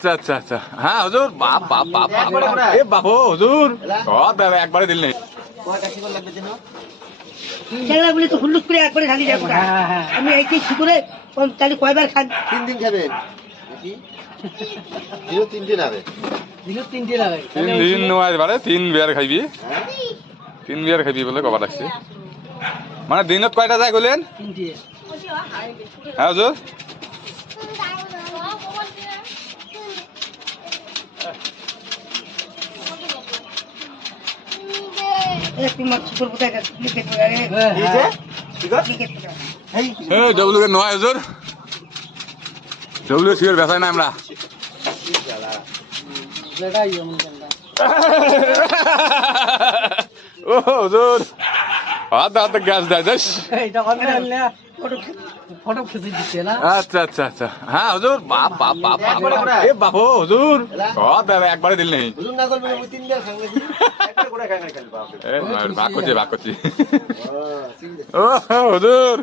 আচ্ছা আচ্ছা আচ্ছা হ্যাঁ হুজুর বাপ বাপ বাপ এ বাবু হুজুর একবারে দিল নেই বলি তো হুল্লুক করে একবারে ঢালি যাবো আমি এইটি শিখরে তাহলে কয়বার খান 3 দিন খাবেন দিনও 3 দিন হবে তিন দিন নয় বারে 3 বিয়ার খাইবি 3 বিয়ার খাইবি বলে কবা লাগছে মানে দিনত কয়টা যায় কইলেন হ্যাঁ হুজুর ডব্লিউ নয় হুজুর ডব্লিউ সিওর বেসাই না আমরা ও হুজুর হাত হাতে গ্যাস দেয় দেশ আচ্ছা আচ্ছা আচ্ছা হ্যাঁ হুজুর বাপ বাপ বাপ এ বাবু হুজুর একবারে দিল নেই হুজুর না করবেন ওই 3 দিন খাঙ্গে একটা করে খাই না খালি বাপ ভাগ করছি ও হুজুর